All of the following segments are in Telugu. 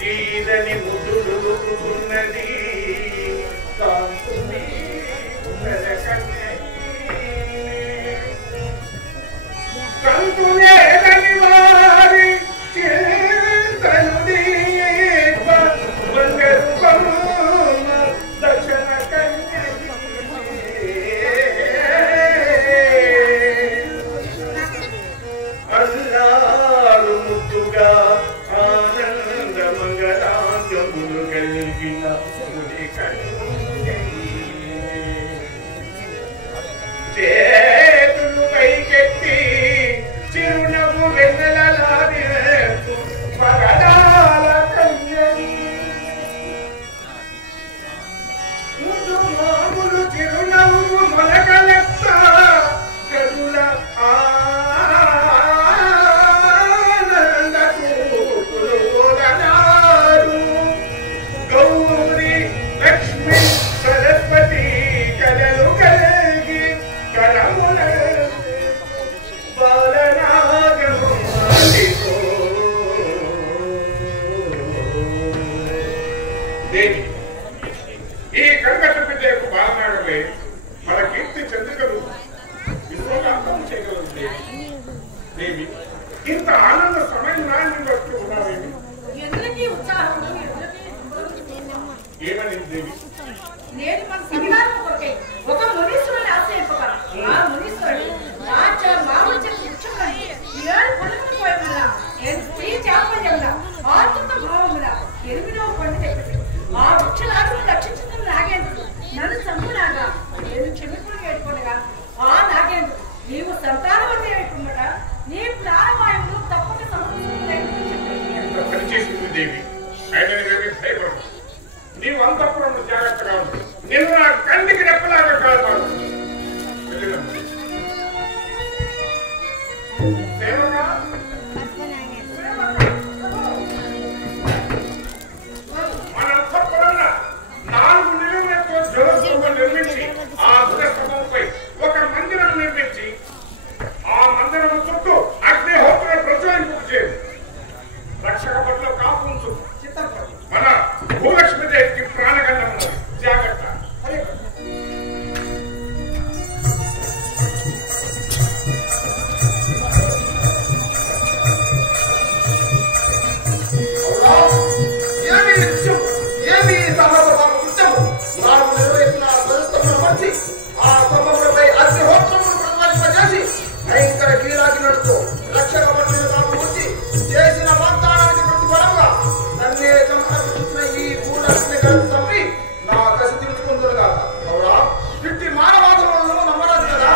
తీరని ముద్దులున్నది కాంతుని కంతులేదని వారి చింతను బంగారు దక్షిణ కన్య అల్లారు ముద్దుగా ఆనంద మంగళాంగములు కలిగిన ముని చేతులు పైకెత్తి చిరునవ్వు వెన్నెలలాడి పగడాల కన్యని మాములు చిరునవ్వు మొలకలెత్త కరుల గౌరీ లక్ష్మి సరస్వతి కలలు కలిగి కరముల బాలనాగము దేవి ఈ కంకట బిడ్డకు బాలనాగమే మన కీర్తి చంద్రికలు విశ్వవ్యాప్తం చేయగలదు దేవి ఇంత ఆనంద సమయం నాన్ని వస్తూ ఉన్నావేమి ఏమని దేవి నేను మన సంతానం కొట్టే ఒక మునీశ్వరుని ఆశ్రయింపక ఆ మునీశ్వరుడు మామూలు శిక్షకుని ఏడు పొడుగులు పోయముల స్త్రీ చాపల్యముల ఆత్మ భావముల 8వ పండు తెప్పటి ఆ వృక్షలాటను రక్షించుకుని నాగేంద్రుడు నన్ను చంపునాగా నేను క్షమికులు వేడుకొనగా ఆ నాగేంద్రుడు నీవు సంతానవతి వేడుకున్నట నీ ప్రాణవాయువులు తప్పక పనిచేసింది దేవి భయపడు నీవు అంతపురం జాగ్రత్తగా ఉంది నేను నా కంటికి రెప్పలాగా కాదు మన అంతపురం 4 నిలువులతో జలస్తంభం నిర్మించి ఆ ధ్వజస్తంభంపై ఒక మందిరం నిర్మించి ఆ మందిరం చుట్టూ అగ్నిహోత్ర ప్రజ్వలింపు చేసి రక్షక పట్ల కాపుంచు మన భూలక్ష్మీదేవికి ప్రాణగంధం జాగ్రత్త భయంకర కీలాగినట్టు రక్షక పట్టిన కాపుంచి చేసిన వాగ్దానానికి ప్రతిఫలంగా నన్నే సంహరించిన ఈ భూలక్ష్మి గ్రంథంపై నా కసి తీర్చుకుంటుగా అవునా ఇట్టి మానవాదములను నమ్మరాదు కదా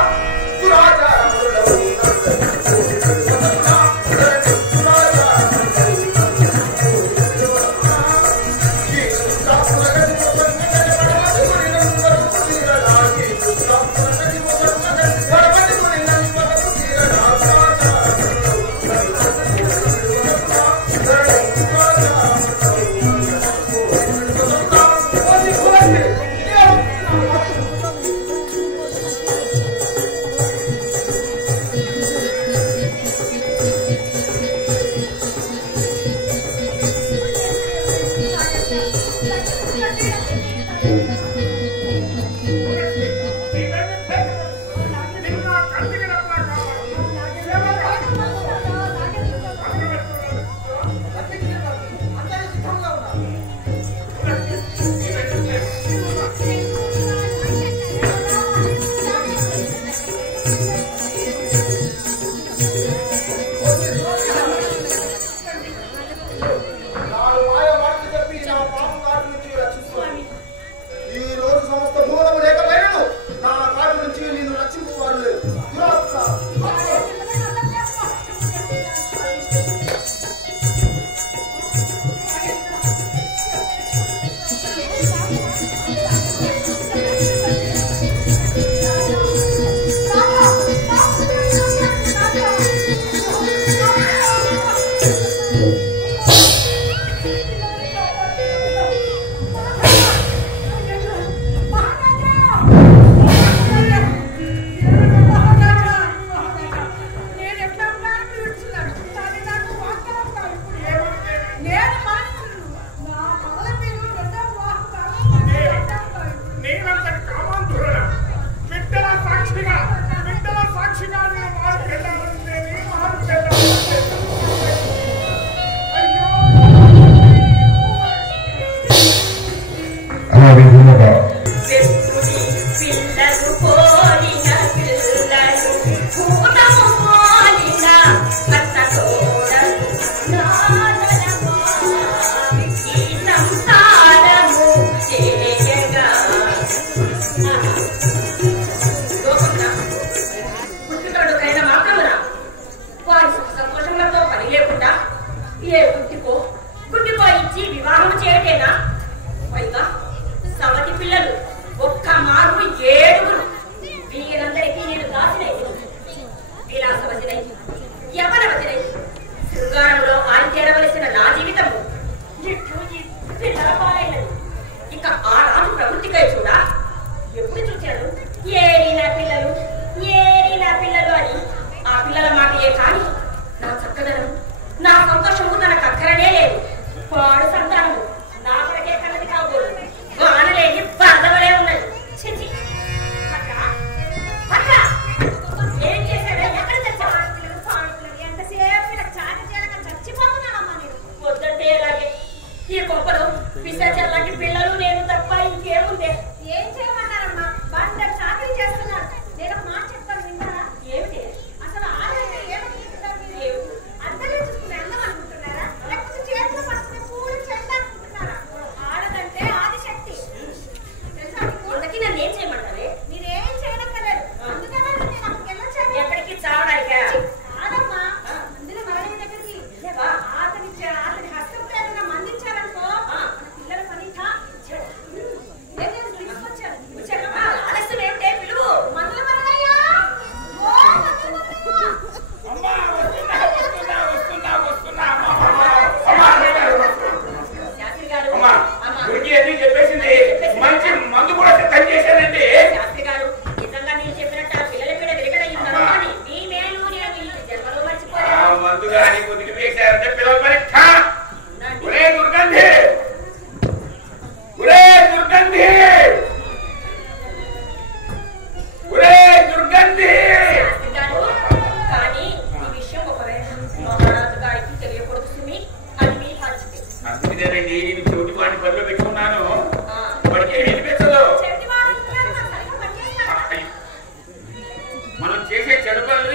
మనం చేసే చెడు పనులు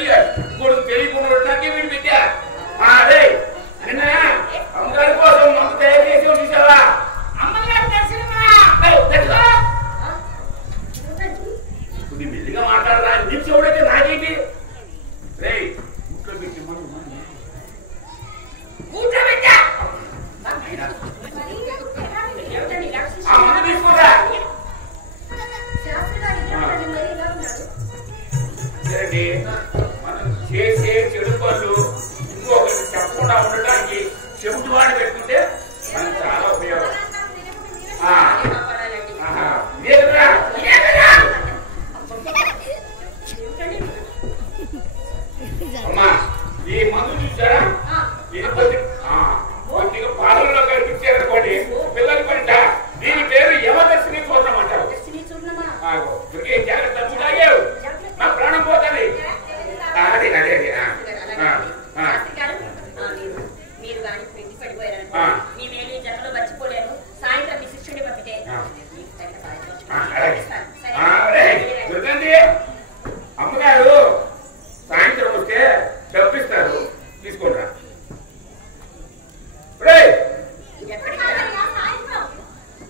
ఇప్పుడు తెలియకుండా వీడి బిడ్డ అదే నిన్న అమ్మగారి కోసం మందు తయారు చేసి చూసావా అమ్మగారు ఇప్పుడు మెల్లిగా మాట్లాడరా నీ చెవుడైతే నాకేంటి రే ఇంట్లో పెట్టి ఆ మందు తీసుకోరా మనం చేసే చెడు పనులు ఇంకొకరికి చెప్పకుండా ఉండటానికి చెబుతువాడు పెట్టుకుంటే మనకు చాలా ఉపయోగం అమ్మా ఈ మందు చూసారా ఇది కొద్దిగా పాలనలో కనిపించారనుకోండి పిల్లలు పంట దీని పేరు యమదర్శిని చూర్ణం అంటారు జాగ్రత్త తాగావు నా ప్రాణం పోతుంది అదే అదే అదే మీరు కానీ పెట్టి పడిపోయారు మేమేమి జనంలో మర్చిపోలేను సాయంత్రం మీ శిష్యుని పంపితే అమ్మగారు సాయంత్రం వస్తే డబ్బిస్తారు తీసుకుంటా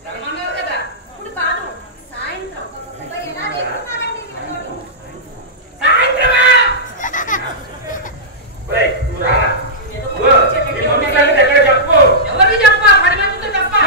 రమ్మన్నారు కదా ఇప్పుడు కాదు సాయంత్రం నువ్వు రారా ఎక్కడ చెప్పు ఎవరికి చెప్పా 10 మందితో చెప్పా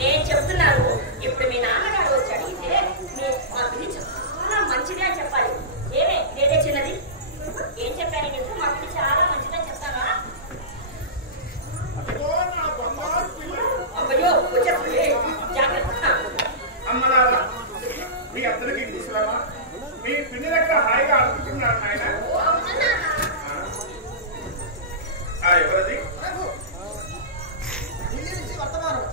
నేను చెప్తున్నాను ఇప్పుడు మీ నాన్నగారు వచ్చి అడిగితే మా పిల్లి చాలా మంచిది అని చెప్పాలి. ఏమే నేనే చిన్నది ఏం చెప్పాను నీకు? మా పిల్లి చాలా మంచిదని చెప్తానా? అయ్యో వచ్చేస్తుంది జాగ్రత్త. అమ్మలారా మీ అందరికీ కుశలమా? మీ పిన్ని దగ్గర హాయిగా ఆడుకుంటున్నారు నాయన. ఎవరది? వర్తమానం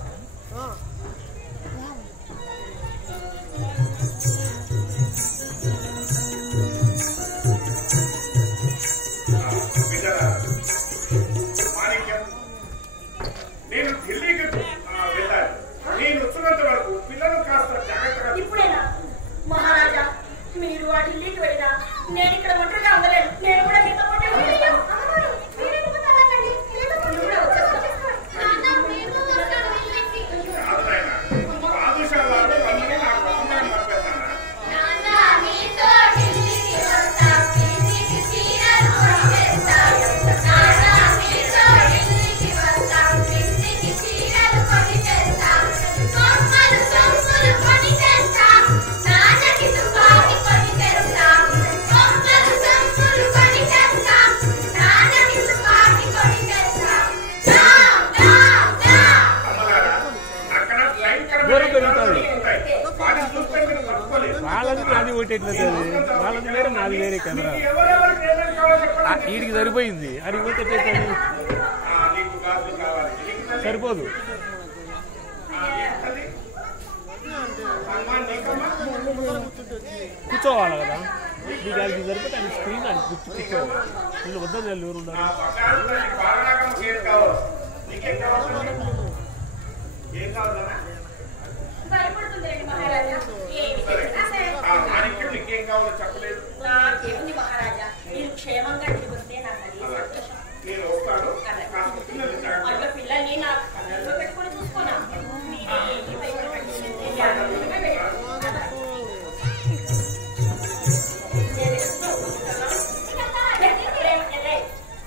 మాణిక్యం, నేను ఢిల్లీకి వెళ్ళాలి. నేను వచ్చినంత వరకు పిల్లలు కాస్త జాగ్రత్తగా. ఇప్పుడేనా మహారాజా? మీరు ఆ ఢిల్లీకి వెళ్ళినా నేను ఇక్కడ ఒంటరిగా ఉండలేను. నేను కూడా మీతో పాటే ఉంటాను. కాదు నాయన, బాదుషా వారు రమ్మని నాకు రమ్మని పంపేస్తాను. నాన్నకి తుపాకి కొని తెస్తా వాళ్ళది నాది ఒకటేట్లేదు వాళ్ళది వేరే నాది వేరే కెమెరా వీడికి సరిపోయింది అడిగి పోతే సరిపోదు కూర్చోవాలి కదా మీకు అది సరిపోతే ఆయన స్క్రీన్ అని కూర్చోవాలి వీళ్ళు వద్దని వాళ్ళు ఎవరు ఉన్నారు చెప్పలేదు మహారాజా మీరు క్షేమంగా తిరిగి వస్తే నాకు పిల్లల్ని నా కళ్ళలో పెట్టుకుని చూసుకోనా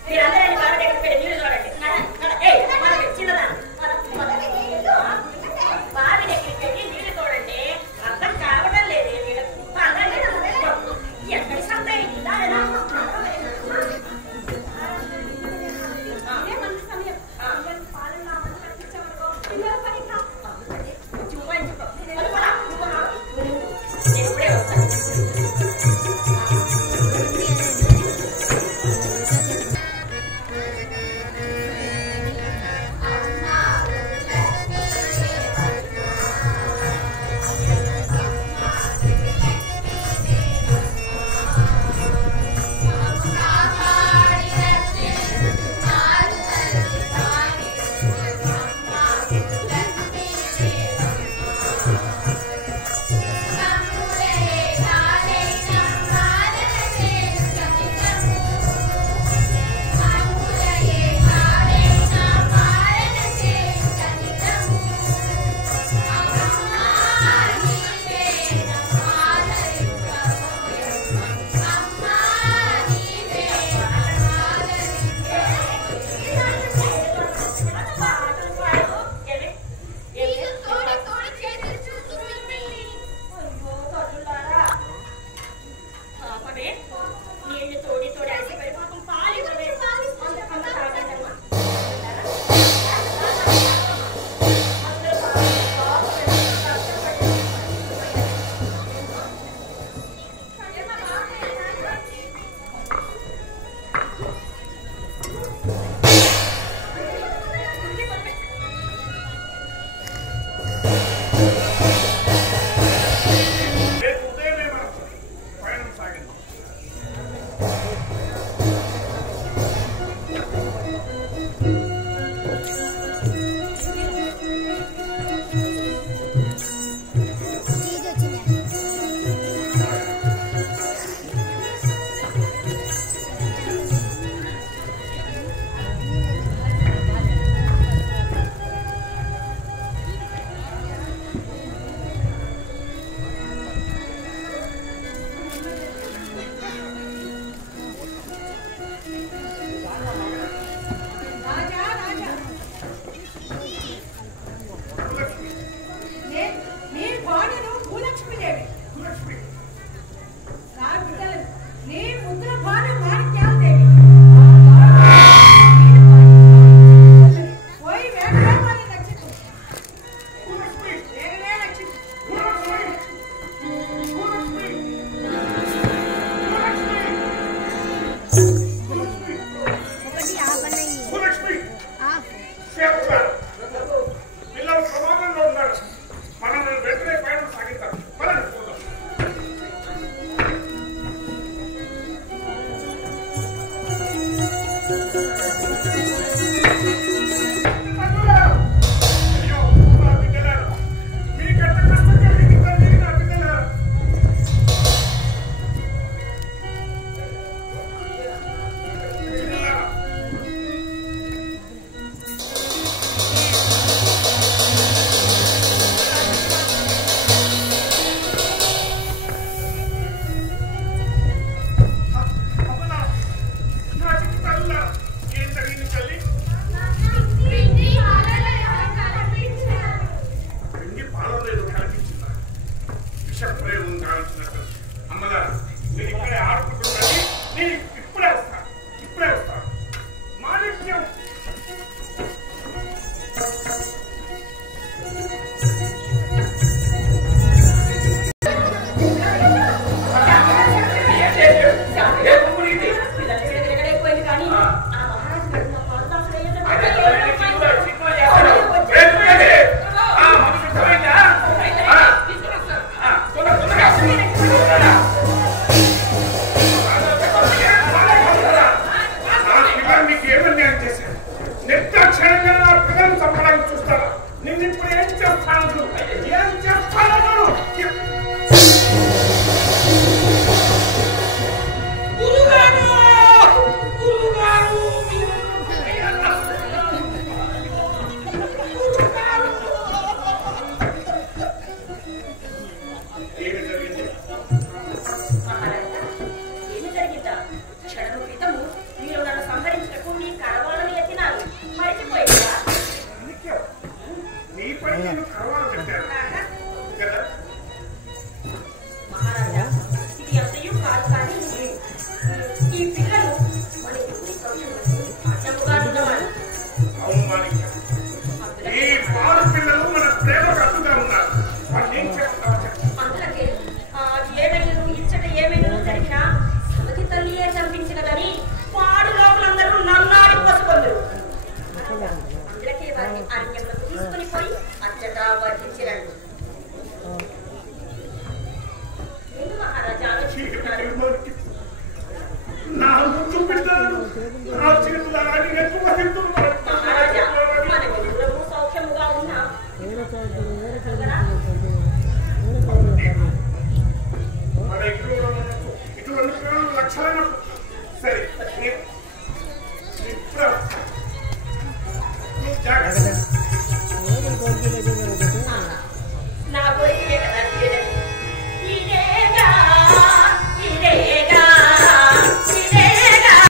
మీరందరూ బాగా దగ్గర పెట్టి నీళ్ళు చూడండి చిన్నదా బావి దగ్గరికి పెట్టి నీళ్ళు చూడండి అర్థం కావడం లేదు ఎక్కడి సమయం ఎప్పుడే వస్తాను ఏం క్షణము క్రితము మీరు నన్ను సంహరించటకు మీ కరవాలను ఎత్తినారు మరిచిపోయిందా? మహారాజా ఇది అంతయు కాదు కానీ ఈ పిల్లలు మన ఇంటి సౌఖ్యములకు అడ్డముగా ఉన్నవారు. అందుకే ఏమైనా ఇచ్చట ఏమైనా జరిగినా సవతి తల్లియే చంపించినదని పాడు లోపలందరూ నన్నాడి పోసుకొందరు. అందుకే వారిని అరణ్యంలోకి తీసుకుని పోయి అచ్చట వర్తించిరండి. ఎందుకు మహారాజా ఆలోచిస్తున్నారు? మహారాజా మన విధులము సౌఖ్యముగా ఉన్నా ఇటువంటి లక్షణాలు సరే